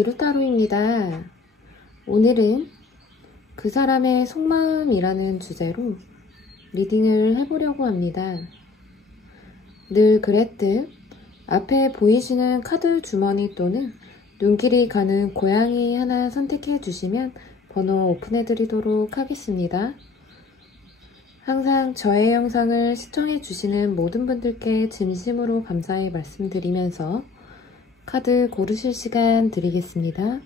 이루타로입니다. 오늘은 그 사람의 속마음이라는 주제로 리딩을 해보려고 합니다. 늘 그랬듯 앞에 보이시는 카드 주머니 또는 눈길이 가는 고양이 하나 선택해 주시면 번호 오픈해 드리도록 하겠습니다. 항상 저의 영상을 시청해 주시는 모든 분들께 진심으로 감사의 말씀드리면서 카드 고르실 시간 드리겠습니다.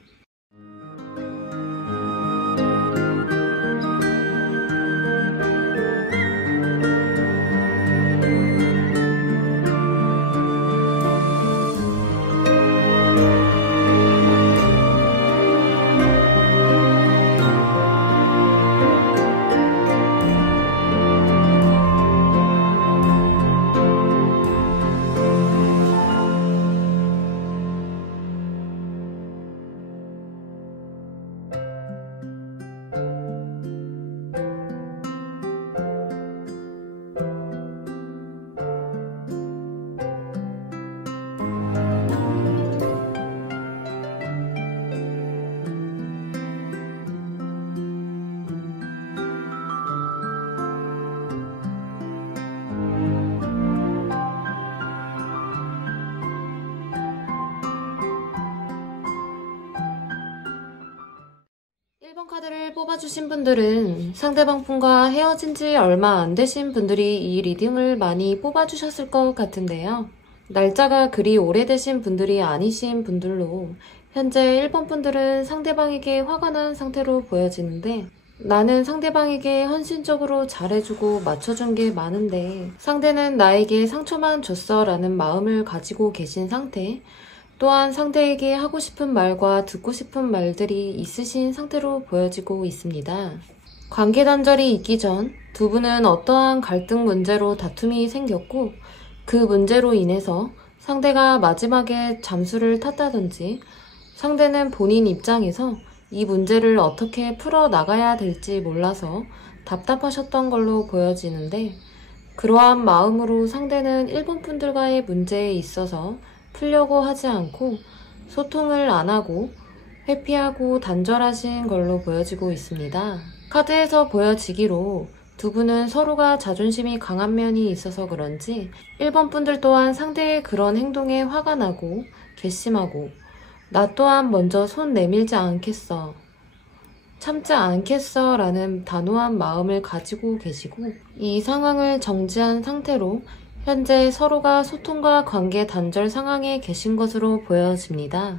카드를 뽑아주신 분들은 상대방 분과 헤어진 지 얼마 안 되신 분들이 이 리딩을 많이 뽑아주셨을 것 같은데요. 날짜가 그리 오래되신 분들이 아니신 분들로 현재 1번 분들은 상대방에게 화가 난 상태로 보여지는데, 나는 상대방에게 헌신적으로 잘해주고 맞춰준 게 많은데 상대는 나에게 상처만 줬어 라는 마음을 가지고 계신 상태, 또한 상대에게 하고 싶은 말과 듣고 싶은 말들이 있으신 상태로 보여지고 있습니다. 관계 단절이 있기 전 두 분은 어떠한 갈등 문제로 다툼이 생겼고, 그 문제로 인해서 상대가 마지막에 잠수를 탔다든지 상대는 본인 입장에서 이 문제를 어떻게 풀어나가야 될지 몰라서 답답하셨던 걸로 보여지는데, 그러한 마음으로 상대는 1번 분들과의 문제에 있어서 풀려고 하지 않고 소통을 안 하고 회피하고 단절하신 걸로 보여지고 있습니다. 카드에서 보여지기로 두 분은 서로가 자존심이 강한 면이 있어서 그런지 1번 분들 또한 상대의 그런 행동에 화가 나고 괘씸하고, 나 또한 먼저 손 내밀지 않겠어, 참지 않겠어 라는 단호한 마음을 가지고 계시고, 이 상황을 정지한 상태로 현재 서로가 소통과 관계 단절 상황에 계신 것으로 보여집니다.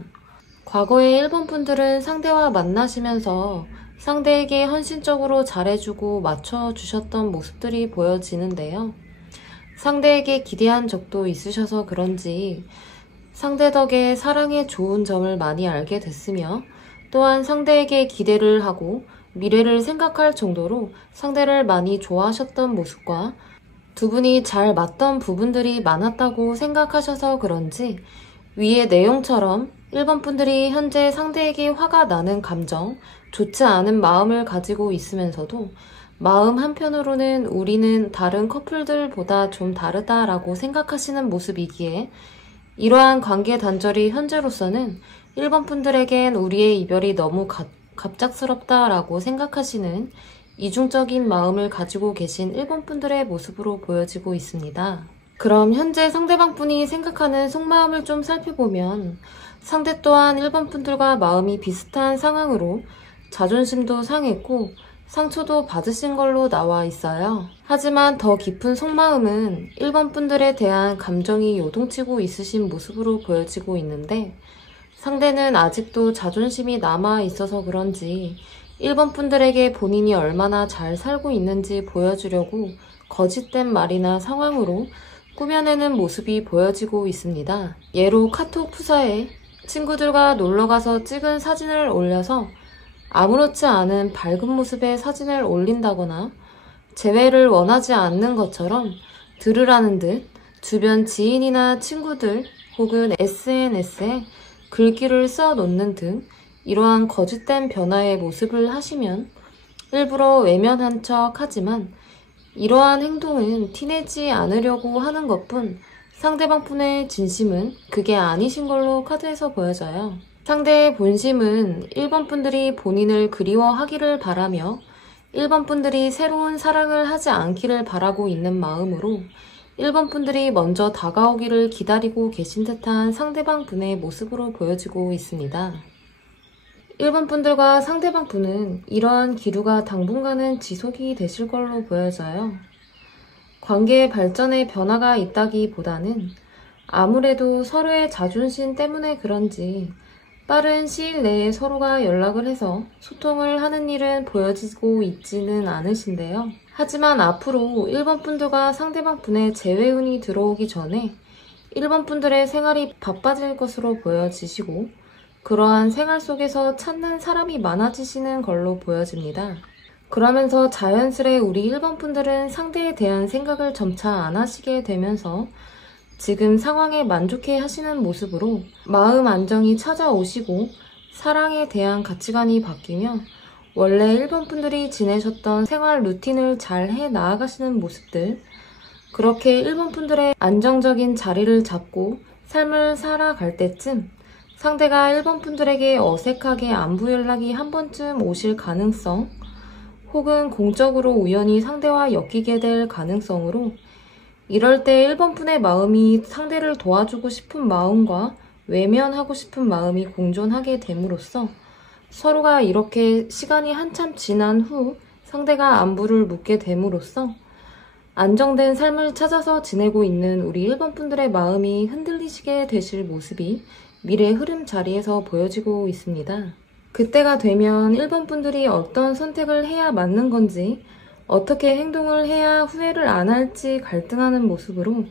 과거에 1번 분들은 상대와 만나시면서 상대에게 헌신적으로 잘해주고 맞춰주셨던 모습들이 보여지는데요. 상대에게 기대한 적도 있으셔서 그런지 상대 덕에 사랑의 좋은 점을 많이 알게 됐으며, 또한 상대에게 기대를 하고 미래를 생각할 정도로 상대를 많이 좋아하셨던 모습과 두 분이 잘 맞던 부분들이 많았다고 생각하셔서 그런지 위의 내용처럼 1번 분들이 현재 상대에게 화가 나는 감정, 좋지 않은 마음을 가지고 있으면서도 마음 한편으로는 우리는 다른 커플들보다 좀 다르다라고 생각하시는 모습이기에, 이러한 관계 단절이 현재로서는 1번 분들에겐 우리의 이별이 너무 갑작스럽다라고 생각하시는 이중적인 마음을 가지고 계신 1번 분들의 모습으로 보여지고 있습니다. 그럼 현재 상대방 분이 생각하는 속마음을 좀 살펴보면, 상대 또한 1번 분들과 마음이 비슷한 상황으로 자존심도 상했고 상처도 받으신 걸로 나와 있어요. 하지만 더 깊은 속마음은 1번 분들에 대한 감정이 요동치고 있으신 모습으로 보여지고 있는데, 상대는 아직도 자존심이 남아 있어서 그런지 1번 분들에게 본인이 얼마나 잘 살고 있는지 보여주려고 거짓된 말이나 상황으로 꾸며내는 모습이 보여지고 있습니다. 예로 카톡 프사에 친구들과 놀러가서 찍은 사진을 올려서 아무렇지 않은 밝은 모습의 사진을 올린다거나 재회를 원하지 않는 것처럼 들으라는 듯 주변 지인이나 친구들 혹은 SNS에 글귀를 써놓는 등 이러한 거짓된 변화의 모습을 하시면 일부러 외면한 척 하지만 이러한 행동은 티내지 않으려고 하는 것뿐 상대방 분의 진심은 그게 아니신 걸로 카드에서 보여져요. 상대의 본심은 1번 분들이 본인을 그리워하기를 바라며 1번 분들이 새로운 사랑을 하지 않기를 바라고 있는 마음으로 1번 분들이 먼저 다가오기를 기다리고 계신 듯한 상대방 분의 모습으로 보여지고 있습니다. 1번 분들과 상대방 분은 이러한 기류가 당분간은 지속이 되실 걸로 보여져요. 관계의 발전에 변화가 있다기보다는 아무래도 서로의 자존심 때문에 그런지 빠른 시일 내에 서로가 연락을 해서 소통을 하는 일은 보여지고 있지는 않으신데요. 하지만 앞으로 1번 분들과 상대방 분의 재회운이 들어오기 전에 1번 분들의 생활이 바빠질 것으로 보여지시고 그러한 생활 속에서 찾는 사람이 많아지시는 걸로 보여집니다. 그러면서 자연스레 우리 1번 분들은 상대에 대한 생각을 점차 안 하시게 되면서 지금 상황에 만족해 하시는 모습으로 마음 안정이 찾아오시고 사랑에 대한 가치관이 바뀌며 원래 1번 분들이 지내셨던 생활 루틴을 잘 해 나아가시는 모습들, 그렇게 1번 분들의 안정적인 자리를 잡고 삶을 살아갈 때쯤 상대가 1번 분들에게 어색하게 안부 연락이 한 번쯤 오실 가능성, 혹은 공적으로 우연히 상대와 엮이게 될 가능성으로 이럴 때 1번 분의 마음이 상대를 도와주고 싶은 마음과 외면하고 싶은 마음이 공존하게 됨으로써 서로가 이렇게 시간이 한참 지난 후 상대가 안부를 묻게 됨으로써 안정된 삶을 찾아서 지내고 있는 우리 1번 분들의 마음이 흔들리시게 되실 모습이 미래 흐름 자리에서 보여지고 있습니다. 그때가 되면 1번 분들이 어떤 선택을 해야 맞는 건지 어떻게 행동을 해야 후회를 안 할지 갈등하는 모습으로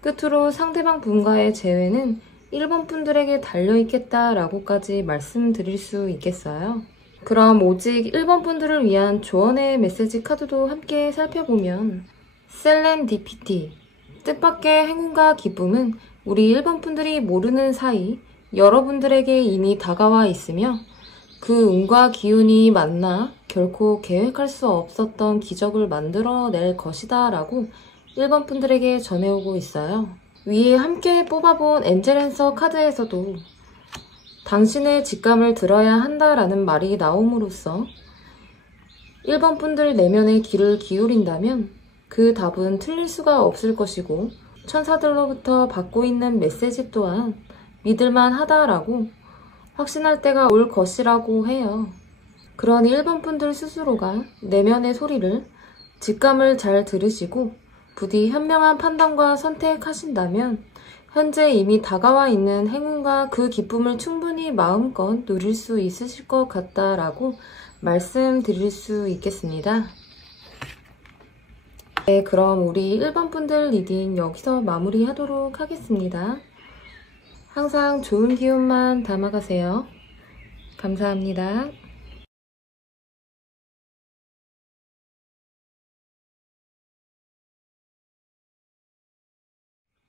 끝으로 상대방 분과의 재회는 1번 분들에게 달려있겠다라고까지 말씀드릴 수 있겠어요. 그럼 오직 1번 분들을 위한 조언의 메시지 카드도 함께 살펴보면 셀렌디피티, 뜻밖의 행운과 기쁨은 우리 1번 분들이 모르는 사이 여러분들에게 이미 다가와 있으며 그 운과 기운이 만나 결코 계획할 수 없었던 기적을 만들어낼 것이다 라고 1번 분들에게 전해오고 있어요. 위에 함께 뽑아본 엔젤앤서 카드에서도 당신의 직감을 들어야 한다라는 말이 나옴으로써 1번 분들 내면의 귀를 기울인다면 그 답은 틀릴 수가 없을 것이고 천사들로부터 받고 있는 메시지 또한 믿을만 하다라고 확신할 때가 올 것이라고 해요. 그러니 1번 분들 스스로가 내면의 소리를 직감을 잘 들으시고 부디 현명한 판단과 선택하신다면 현재 이미 다가와 있는 행운과 그 기쁨을 충분히 마음껏 누릴 수 있으실 것 같다라고 말씀드릴 수 있겠습니다. 네, 그럼 우리 1번 분들 리딩 여기서 마무리하도록 하겠습니다. 항상 좋은 기운만 담아가세요. 감사합니다.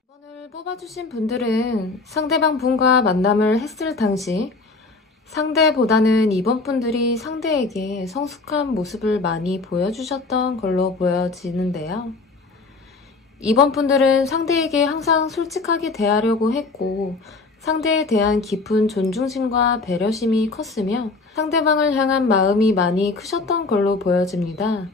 이번을 뽑아주신 분들은 상대방 분과 만남을 했을 당시 상대보다는 2번 분들이 상대에게 성숙한 모습을 많이 보여주셨던 걸로 보여지는데요. 2번 분들은 상대에게 항상 솔직하게 대하려고 했고 상대에 대한 깊은 존중심과 배려심이 컸으며 상대방을 향한 마음이 많이 크셨던 걸로 보여집니다.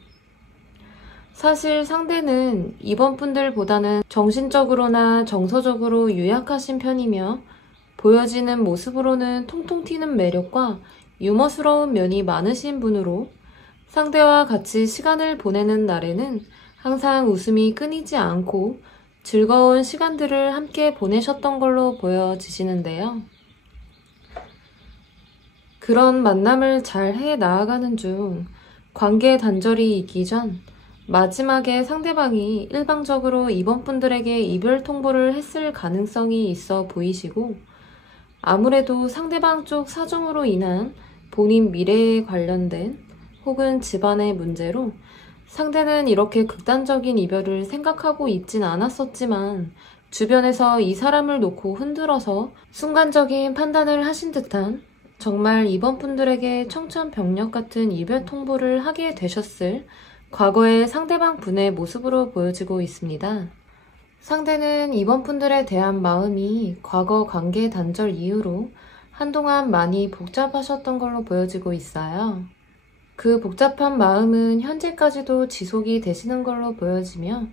사실 상대는 2번 분들보다는 정신적으로나 정서적으로 유약하신 편이며 보여지는 모습으로는 통통 튀는 매력과 유머스러운 면이 많으신 분으로 상대와 같이 시간을 보내는 날에는 항상 웃음이 끊이지 않고 즐거운 시간들을 함께 보내셨던 걸로 보여지시는데요. 그런 만남을 잘 해 나아가는 중 관계 단절이 있기 전 마지막에 상대방이 일방적으로 2번 분들에게 이별 통보를 했을 가능성이 있어 보이시고 아무래도 상대방 쪽 사정으로 인한 본인 미래에 관련된 혹은 집안의 문제로 상대는 이렇게 극단적인 이별을 생각하고 있진 않았었지만 주변에서 이 사람을 놓고 흔들어서 순간적인 판단을 하신 듯한 정말 2번 분들에게 청천벽력 같은 이별 통보를 하게 되셨을 과거의 상대방 분의 모습으로 보여지고 있습니다. 상대는 2번 분들에 대한 마음이 과거 관계 단절 이후로 한동안 많이 복잡하셨던 걸로 보여지고 있어요. 그 복잡한 마음은 현재까지도 지속이 되시는 걸로 보여지며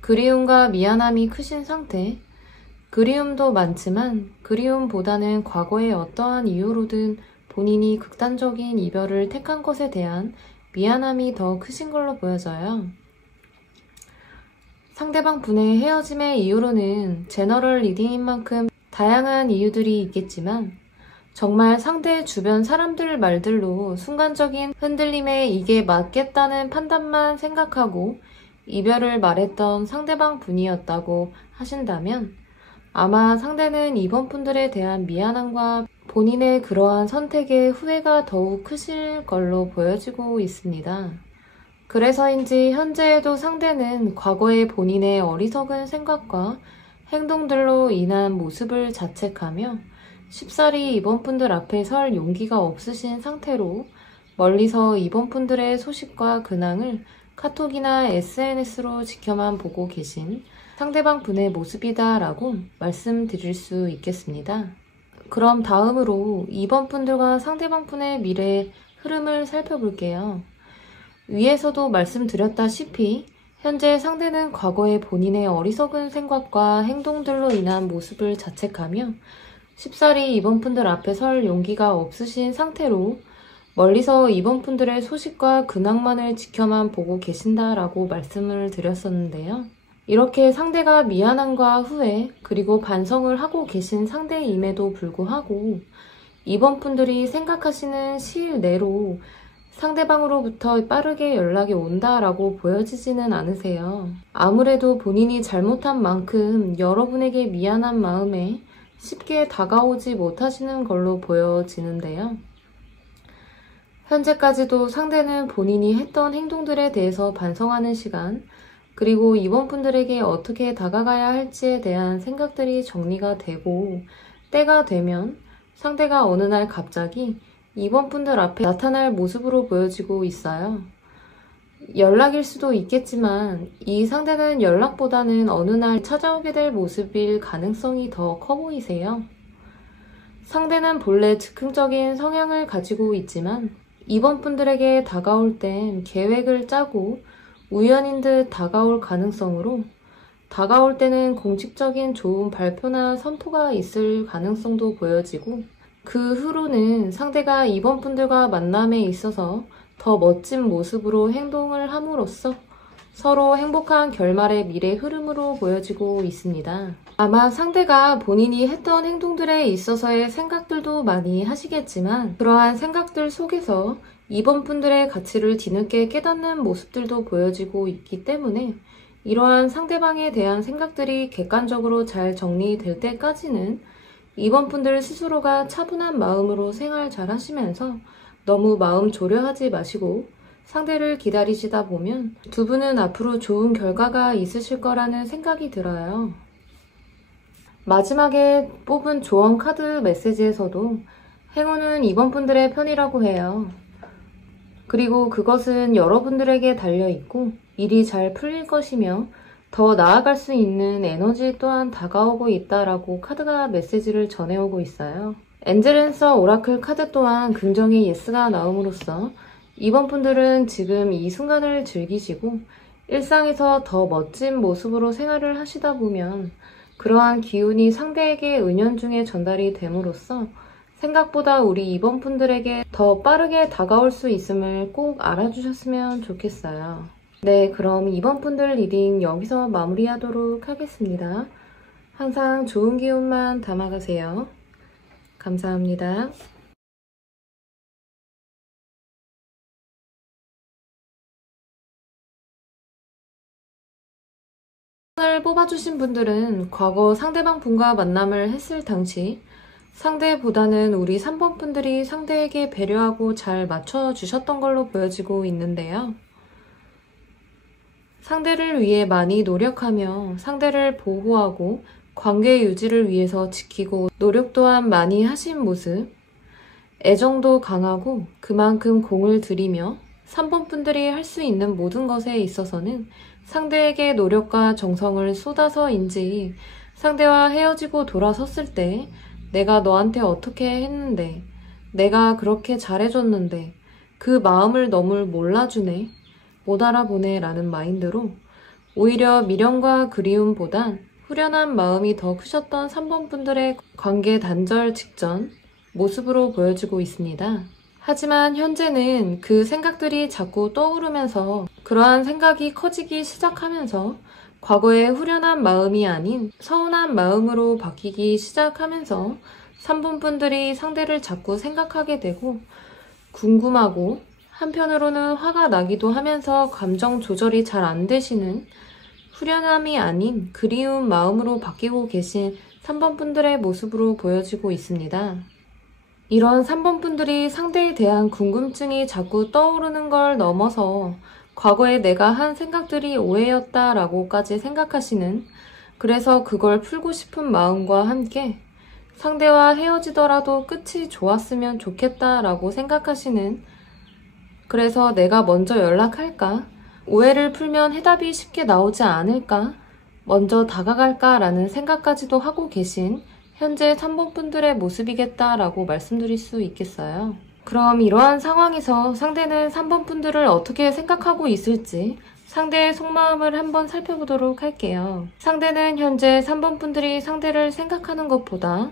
그리움과 미안함이 크신 상태, 그리움도 많지만 그리움보다는 과거의 어떠한 이유로든 본인이 극단적인 이별을 택한 것에 대한 미안함이 더 크신 걸로 보여져요. 상대방 분의 헤어짐의 이유로는 제너럴 리딩인 만큼 다양한 이유들이 있겠지만 정말 상대 주변 사람들 말들로 순간적인 흔들림에 이게 맞겠다는 판단만 생각하고 이별을 말했던 상대방 분이었다고 하신다면 아마 상대는 이번 분들에 대한 미안함과 본인의 그러한 선택의 후회가 더욱 크실 걸로 보여지고 있습니다. 그래서인지 현재에도 상대는 과거의 본인의 어리석은 생각과 행동들로 인한 모습을 자책하며 쉽사리 이번 분들 앞에 설 용기가 없으신 상태로 멀리서 이번 분들의 소식과 근황을 카톡이나 SNS로 지켜만 보고 계신 상대방 분의 모습이다 라고 말씀드릴 수 있겠습니다. 그럼 다음으로 이번 분들과 상대방 분의 미래 흐름을 살펴볼게요. 위에서도 말씀드렸다시피 현재 상대는 과거의 본인의 어리석은 생각과 행동들로 인한 모습을 자책하며 쉽사리 이번 분들 앞에 설 용기가 없으신 상태로 멀리서 이번 분들의 소식과 근황만을 지켜만 보고 계신다라고 말씀을 드렸었는데요. 이렇게 상대가 미안함과 후회 그리고 반성을 하고 계신 상대임에도 불구하고 이번 분들이 생각하시는 시일 내로 상대방으로부터 빠르게 연락이 온다라고 보여지지는 않으세요. 아무래도 본인이 잘못한 만큼 여러분에게 미안한 마음에 쉽게 다가오지 못하시는 걸로 보여지는데요. 현재까지도 상대는 본인이 했던 행동들에 대해서 반성하는 시간, 그리고 이번 분들에게 어떻게 다가가야 할지에 대한 생각들이 정리가 되고 때가 되면 상대가 어느 날 갑자기 이번 분들 앞에 나타날 모습으로 보여지고 있어요. 연락일 수도 있겠지만 이 상대는 연락보다는 어느 날 찾아오게 될 모습일 가능성이 더 커 보이세요. 상대는 본래 즉흥적인 성향을 가지고 있지만 이번 분들에게 다가올 땐 계획을 짜고 우연인 듯 다가올 가능성으로 다가올 때는 공식적인 좋은 발표나 선포가 있을 가능성도 보여지고 그 후로는 상대가 이번 분들과 만남에 있어서 더 멋진 모습으로 행동을 함으로써 서로 행복한 결말의 미래 흐름으로 보여지고 있습니다. 아마 상대가 본인이 했던 행동들에 있어서의 생각들도 많이 하시겠지만 그러한 생각들 속에서 이번 분들의 가치를 뒤늦게 깨닫는 모습들도 보여지고 있기 때문에 이러한 상대방에 대한 생각들이 객관적으로 잘 정리될 때까지는 이번 분들 스스로가 차분한 마음으로 생활 잘 하시면서 너무 마음 조려하지 마시고 상대를 기다리시다 보면 두 분은 앞으로 좋은 결과가 있으실 거라는 생각이 들어요. 마지막에 뽑은 조언 카드 메시지에서도 행운은 이번 분들의 편이라고 해요. 그리고 그것은 여러분들에게 달려있고 일이 잘 풀릴 것이며 더 나아갈 수 있는 에너지 또한 다가오고 있다라고 카드가 메시지를 전해오고 있어요. 엔젤앤서 오라클 카드 또한 긍정의 예스가 나옴으로써 이번 분들은 지금 이 순간을 즐기시고 일상에서 더 멋진 모습으로 생활을 하시다 보면 그러한 기운이 상대에게 은연중에 전달이 됨으로써 생각보다 우리 이번 분들에게 더 빠르게 다가올 수 있음을 꼭 알아주셨으면 좋겠어요. 네, 그럼 이번 분들 리딩 여기서 마무리하도록 하겠습니다. 항상 좋은 기운만 담아가세요. 감사합니다. 오늘 뽑아주신 분들은 과거 상대방 분과 만남을 했을 당시 상대보다는 우리 3번 분들이 상대에게 배려하고 잘 맞춰주셨던 걸로 보여지고 있는데요. 상대를 위해 많이 노력하며 상대를 보호하고 관계 유지를 위해서 지키고 노력 또한 많이 하신 모습, 애정도 강하고 그만큼 공을 들이며 3번 분들이 할 수 있는 모든 것에 있어서는 상대에게 노력과 정성을 쏟아서인지 상대와 헤어지고 돌아섰을 때 내가 너한테 어떻게 했는데, 내가 그렇게 잘해줬는데, 그 마음을 너무 몰라주네, 못 알아보네 라는 마인드로 오히려 미련과 그리움보단 후련한 마음이 더 크셨던 3번 분들의 관계 단절 직전 모습으로 보여지고 있습니다. 하지만 현재는 그 생각들이 자꾸 떠오르면서 그러한 생각이 커지기 시작하면서 과거의 후련한 마음이 아닌 서운한 마음으로 바뀌기 시작하면서 3번 분들이 상대를 자꾸 생각하게 되고 궁금하고 한편으로는 화가 나기도 하면서 감정 조절이 잘 안 되시는 후련함이 아닌 그리운 마음으로 바뀌고 계신 3번 분들의 모습으로 보여지고 있습니다. 이런 3번 분들이 상대에 대한 궁금증이 자꾸 떠오르는 걸 넘어서 과거에 내가 한 생각들이 오해였다라고까지 생각하시는, 그래서 그걸 풀고 싶은 마음과 함께 상대와 헤어지더라도 끝이 좋았으면 좋겠다라고 생각하시는, 그래서 내가 먼저 연락할까? 오해를 풀면 해답이 쉽게 나오지 않을까? 먼저 다가갈까라는 생각까지도 하고 계신 현재 3번 분들의 모습이겠다라고 말씀드릴 수 있겠어요. 그럼 이러한 상황에서 상대는 3번 분들을 어떻게 생각하고 있을지 상대의 속마음을 한번 살펴보도록 할게요. 상대는 현재 3번 분들이 상대를 생각하는 것보다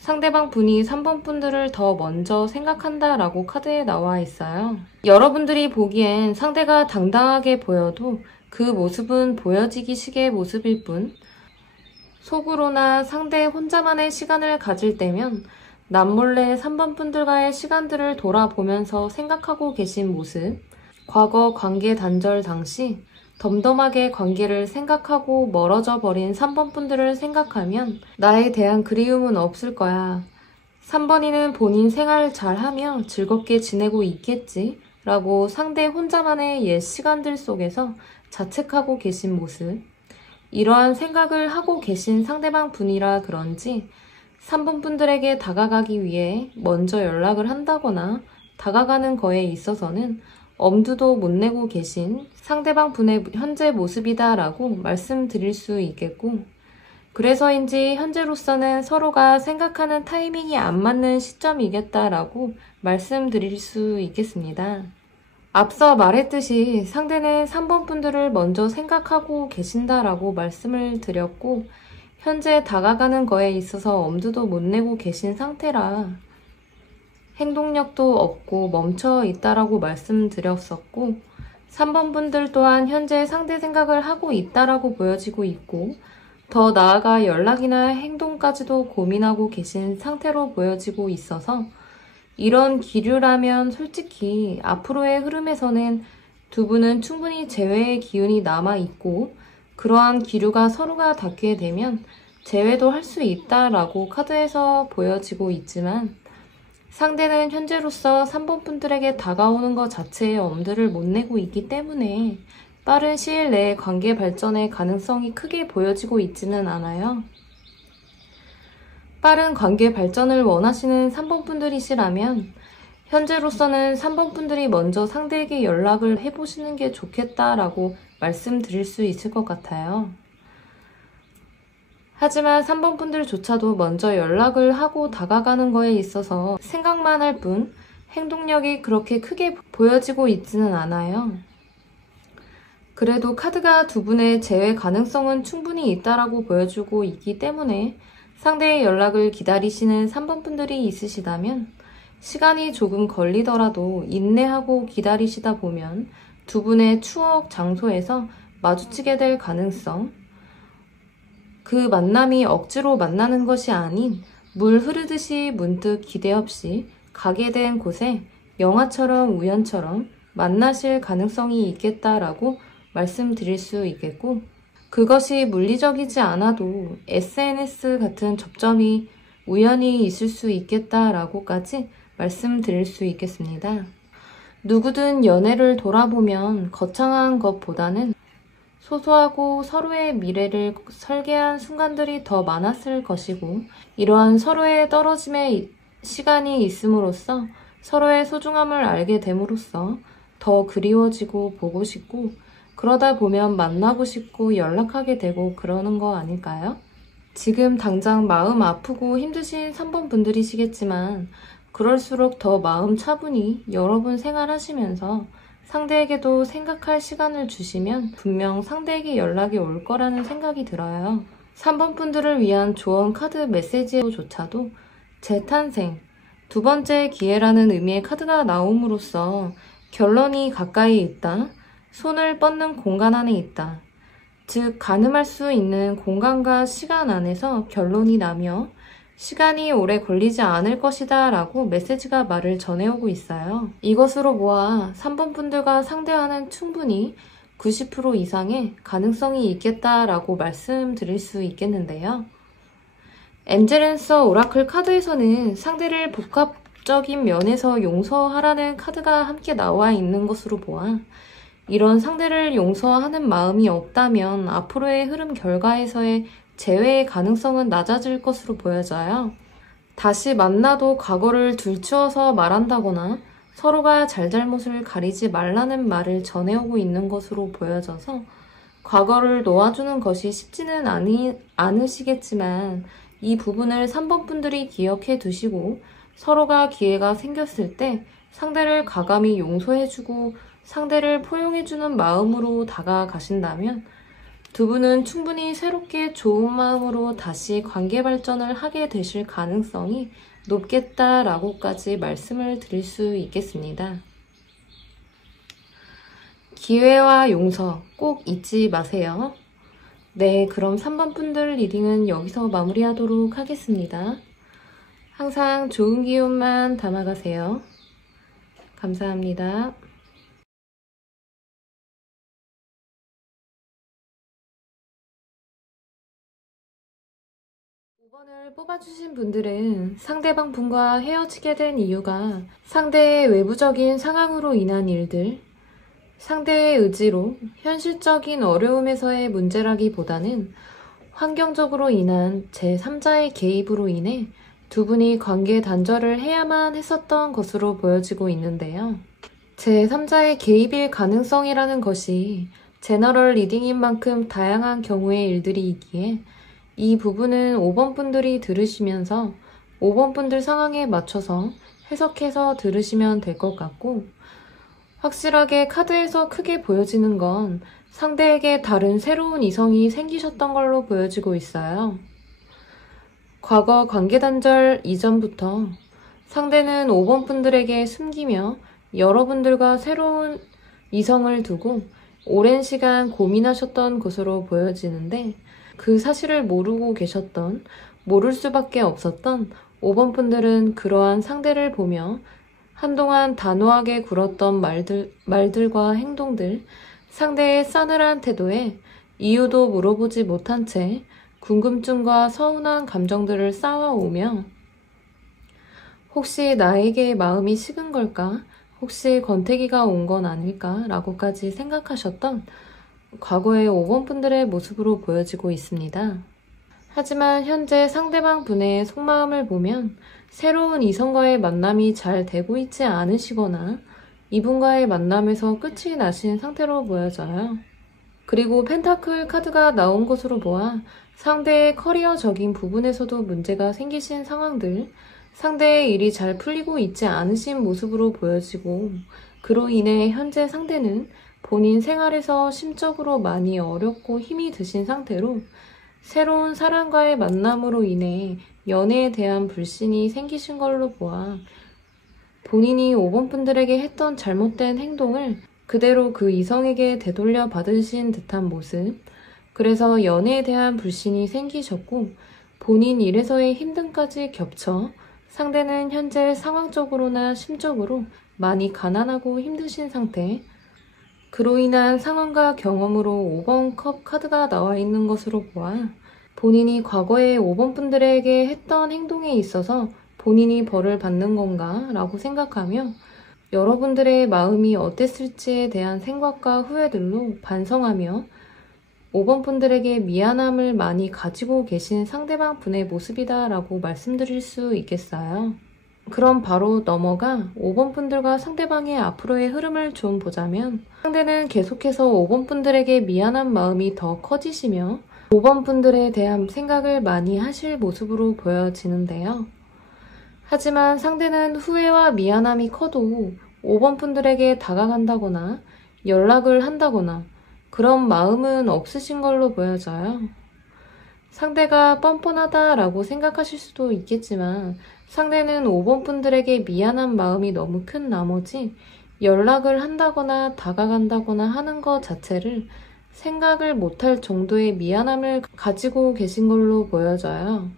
상대방 분이 3번 분들을 더 먼저 생각한다라고 카드에 나와 있어요. 여러분들이 보기엔 상대가 당당하게 보여도 그 모습은 보여지기 식의 모습일 뿐, 속으로나 상대 혼자만의 시간을 가질 때면 남몰래 3번 분들과의 시간들을 돌아보면서 생각하고 계신 모습, 과거 관계 단절 당시 덤덤하게 관계를 생각하고 멀어져 버린 3번 분들을 생각하면 나에 대한 그리움은 없을 거야. 3번이는 본인 생활 잘하며 즐겁게 지내고 있겠지 라고 상대 혼자만의 옛 시간들 속에서 자책하고 계신 모습, 이러한 생각을 하고 계신 상대방 분이라 그런지 3번 분들에게 다가가기 위해 먼저 연락을 한다거나 다가가는 거에 있어서는 엄두도 못 내고 계신 상대방 분의 현재 모습이다라고 말씀드릴 수 있겠고, 그래서인지 현재로서는 서로가 생각하는 타이밍이 안 맞는 시점이겠다라고 말씀드릴 수 있겠습니다. 앞서 말했듯이 상대는 3번 분들을 먼저 생각하고 계신다라고 말씀을 드렸고, 현재 다가가는 거에 있어서 엄두도 못 내고 계신 상태라 행동력도 없고 멈춰 있다라고 말씀드렸었고, 3번 분들 또한 현재 상대 생각을 하고 있다라고 보여지고 있고, 더 나아가 연락이나 행동까지도 고민하고 계신 상태로 보여지고 있어서 이런 기류라면 솔직히 앞으로의 흐름에서는 두 분은 충분히 재회의 기운이 남아있고, 그러한 기류가 서로가 닿게 되면 재회도 할 수 있다라고 카드에서 보여지고 있지만, 상대는 현재로서 3번 분들에게 다가오는 것 자체에 엄두를 못 내고 있기 때문에 빠른 시일 내에 관계 발전의 가능성이 크게 보여지고 있지는 않아요. 빠른 관계 발전을 원하시는 3번 분들이시라면 현재로서는 3번 분들이 먼저 상대에게 연락을 해보시는 게 좋겠다라고 말씀드릴 수 있을 것 같아요. 하지만 3번 분들조차도 먼저 연락을 하고 다가가는 거에 있어서 생각만 할 뿐 행동력이 그렇게 크게 보여지고 있지는 않아요. 그래도 카드가 두 분의 재회 가능성은 충분히 있다라고 보여주고 있기 때문에 상대의 연락을 기다리시는 3번 분들이 있으시다면 시간이 조금 걸리더라도 인내하고 기다리시다 보면 두 분의 추억 장소에서 마주치게 될 가능성, 그 만남이 억지로 만나는 것이 아닌 물 흐르듯이 문득 기대 없이 가게 된 곳에 영화처럼 우연처럼 만나실 가능성이 있겠다라고 말씀드릴 수 있겠고, 그것이 물리적이지 않아도 SNS 같은 접점이 우연히 있을 수 있겠다라고까지 말씀드릴 수 있겠습니다. 누구든 연애를 돌아보면 거창한 것보다는 소소하고 서로의 미래를 설계한 순간들이 더 많았을 것이고, 이러한 서로의 떨어짐의 시간이 있음으로써 서로의 소중함을 알게 됨으로써 더 그리워지고 보고 싶고, 그러다 보면 만나고 싶고 연락하게 되고 그러는 거 아닐까요? 지금 당장 마음 아프고 힘드신 3번 분들이시겠지만 그럴수록 더 마음 차분히 여러 분 생활하시면서 상대에게도 생각할 시간을 주시면 분명 상대에게 연락이 올 거라는 생각이 들어요. 3번 분들을 위한 조언 카드 메시지조차도 재탄생, 두 번째 기회라는 의미의 카드가 나옴으로써 결론이 가까이 있다, 손을 뻗는 공간 안에 있다. 즉, 가늠할 수 있는 공간과 시간 안에서 결론이 나며 시간이 오래 걸리지 않을 것이다 라고 메시지가 말을 전해오고 있어요. 이것으로 보아 3번 분들과 상대와는 충분히 90% 이상의 가능성이 있겠다라고 말씀드릴 수 있겠는데요. 엔젤앤서 오라클 카드에서는 상대를 복합적인 면에서 용서하라는 카드가 함께 나와 있는 것으로 보아 이런 상대를 용서하는 마음이 없다면 앞으로의 흐름 결과에서의 재회의 가능성은 낮아질 것으로 보여져요. 다시 만나도 과거를 들추어서 말한다거나 서로가 잘잘못을 가리지 말라는 말을 전해오고 있는 것으로 보여져서 과거를 놓아주는 것이 쉽지는 않으시겠지만 이 부분을 3번 분들이 기억해 두시고 서로가 기회가 생겼을 때 상대를 과감히 용서해주고 상대를 포용해주는 마음으로 다가가신다면 두 분은 충분히 새롭게 좋은 마음으로 다시 관계 발전을 하게 되실 가능성이 높겠다라고까지 말씀을 드릴 수 있겠습니다. 기회와 용서 꼭 잊지 마세요. 네, 그럼 3번 분들 리딩은 여기서 마무리하도록 하겠습니다. 항상 좋은 기운만 담아가세요. 감사합니다. 5번을 뽑아주신 분들은 상대방 분과 헤어지게 된 이유가 상대의 외부적인 상황으로 인한 일들, 상대의 의지로 현실적인 어려움에서의 문제라기보다는 환경적으로 인한 제3자의 개입으로 인해 두 분이 관계 단절을 해야만 했었던 것으로 보여지고 있는데요. 제3자의 개입일 가능성이라는 것이 제너럴 리딩인 만큼 다양한 경우의 일들이 있기에 이 부분은 5번 분들이 들으시면서 5번 분들 상황에 맞춰서 해석해서 들으시면 될 것 같고, 확실하게 카드에서 크게 보여지는 건 상대에게 다른 새로운 이성이 생기셨던 걸로 보여지고 있어요. 과거 관계 단절 이전부터 상대는 5번 분들에게 숨기며 여러분들과 새로운 이성을 두고 오랜 시간 고민하셨던 것으로 보여지는데, 그 사실을 모르고 계셨던, 모를 수밖에 없었던 5번 분들은 그러한 상대를 보며 한동안 단호하게 굴었던 말들과 행동들, 상대의 싸늘한 태도에 이유도 물어보지 못한 채 궁금증과 서운한 감정들을 쌓아오며 혹시 나에게 마음이 식은 걸까? 혹시 권태기가 온 건 아닐까? 라고까지 생각하셨던 과거의 5번 분들의 모습으로 보여지고 있습니다. 하지만 현재 상대방 분의 속마음을 보면 새로운 이성과의 만남이 잘 되고 있지 않으시거나 이분과의 만남에서 끝이 나신 상태로 보여져요. 그리고 펜타클 카드가 나온 것으로 보아 상대의 커리어적인 부분에서도 문제가 생기신 상황들, 상대의 일이 잘 풀리고 있지 않으신 모습으로 보여지고, 그로 인해 현재 상대는 본인 생활에서 심적으로 많이 어렵고 힘이 드신 상태로 새로운 사람과의 만남으로 인해 연애에 대한 불신이 생기신 걸로 보아 본인이 5번 분들에게 했던 잘못된 행동을 그대로 그 이성에게 되돌려 받으신 듯한 모습, 그래서 연애에 대한 불신이 생기셨고 본인 일에서의 힘듦까지 겹쳐 상대는 현재 상황적으로나 심적으로 많이 가난하고 힘드신 상태, 그로 인한 상황과 경험으로 5번 컵 카드가 나와 있는 것으로 보아 본인이 과거에 5번 분들에게 했던 행동에 있어서 본인이 벌을 받는 건가 라고 생각하며 여러분들의 마음이 어땠을지에 대한 생각과 후회들로 반성하며 5번 분들에게 미안함을 많이 가지고 계신 상대방 분의 모습이다 라고 말씀드릴 수 있겠어요. 그럼 바로 넘어가 5번 분들과 상대방의 앞으로의 흐름을 좀 보자면 상대는 계속해서 5번 분들에게 미안한 마음이 더 커지시며 5번 분들에 대한 생각을 많이 하실 모습으로 보여지는데요. 하지만 상대는 후회와 미안함이 커도 5번 분들에게 다가간다거나 연락을 한다거나 그런 마음은 없으신 걸로 보여져요. 상대가 뻔뻔하다라고 생각하실 수도 있겠지만 상대는 5번 분들에게 미안한 마음이 너무 큰 나머지 연락을 한다거나 다가간다거나 하는 것 자체를 생각을 못할 정도의 미안함을 가지고 계신 걸로 보여져요.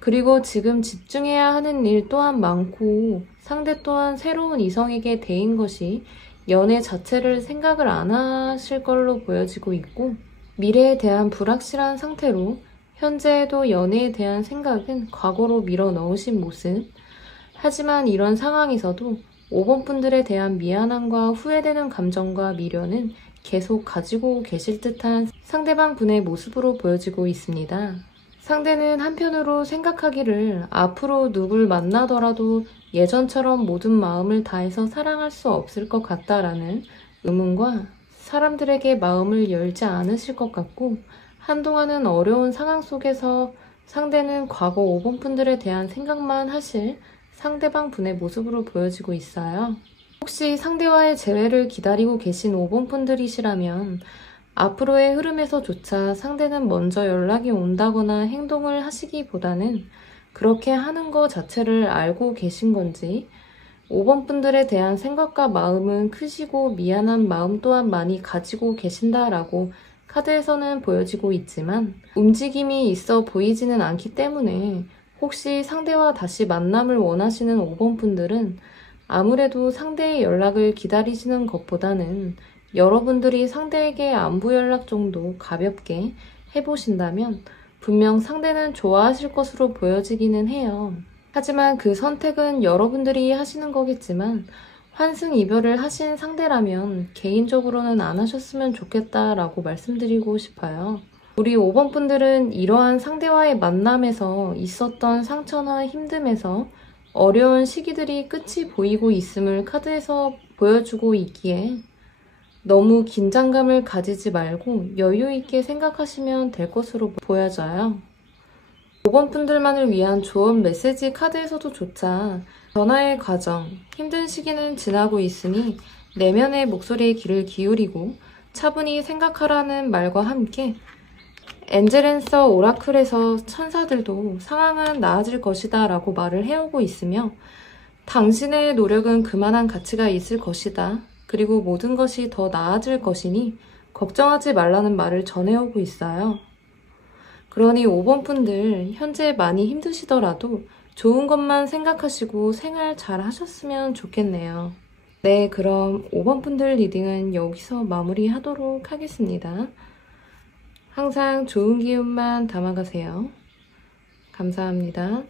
그리고 지금 집중해야 하는 일 또한 많고 상대 또한 새로운 이성에게 대인 것이 연애 자체를 생각을 안 하실 걸로 보여지고 있고 미래에 대한 불확실한 상태로 현재에도 연애에 대한 생각은 과거로 밀어 넣으신 모습. 하지만 이런 상황에서도 5번 분들에 대한 미안함과 후회되는 감정과 미련은 계속 가지고 계실 듯한 상대방 분의 모습으로 보여지고 있습니다. 상대는 한편으로 생각하기를 앞으로 누굴 만나더라도 예전처럼 모든 마음을 다해서 사랑할 수 없을 것 같다라는 의문과 사람들에게 마음을 열지 않으실 것 같고 한동안은 어려운 상황 속에서 상대는 과거 5번 분들에 대한 생각만 하실 상대방 분의 모습으로 보여지고 있어요. 혹시 상대와의 재회를 기다리고 계신 5번 분들이시라면 앞으로의 흐름에서조차 상대는 먼저 연락이 온다거나 행동을 하시기보다는 그렇게 하는 것 자체를 알고 계신 건지 5번 분들에 대한 생각과 마음은 크시고 미안한 마음 또한 많이 가지고 계신다라고 카드에서는 보여지고 있지만 움직임이 있어 보이지는 않기 때문에 혹시 상대와 다시 만남을 원하시는 5번 분들은 아무래도 상대의 연락을 기다리시는 것보다는 여러분들이 상대에게 안부 연락 정도 가볍게 해보신다면 분명 상대는 좋아하실 것으로 보여지기는 해요. 하지만 그 선택은 여러분들이 하시는 거겠지만 환승 이별을 하신 상대라면 개인적으로는 안 하셨으면 좋겠다라고 말씀드리고 싶어요. 우리 5번 분들은 이러한 상대와의 만남에서 있었던 상처나 힘듦에서 어려운 시기들이 끝이 보이고 있음을 카드에서 보여주고 있기에 너무 긴장감을 가지지 말고 여유 있게 생각하시면 될 것으로 보여져요. 5번 분들만을 위한 조언 메시지 카드에서도 조차 변화의 과정, 힘든 시기는 지나고 있으니 내면의 목소리에 귀를 기울이고 차분히 생각하라는 말과 함께 엔젤앤서 오라클에서 천사들도 상황은 나아질 것이다 라고 말을 해오고 있으며 당신의 노력은 그만한 가치가 있을 것이다. 그리고 모든 것이 더 나아질 것이니 걱정하지 말라는 말을 전해오고 있어요. 그러니 5번 분들 현재 많이 힘드시더라도 좋은 것만 생각하시고 생활 잘 하셨으면 좋겠네요. 네, 그럼 5번 분들 리딩은 여기서 마무리하도록 하겠습니다. 항상 좋은 기운만 담아가세요. 감사합니다.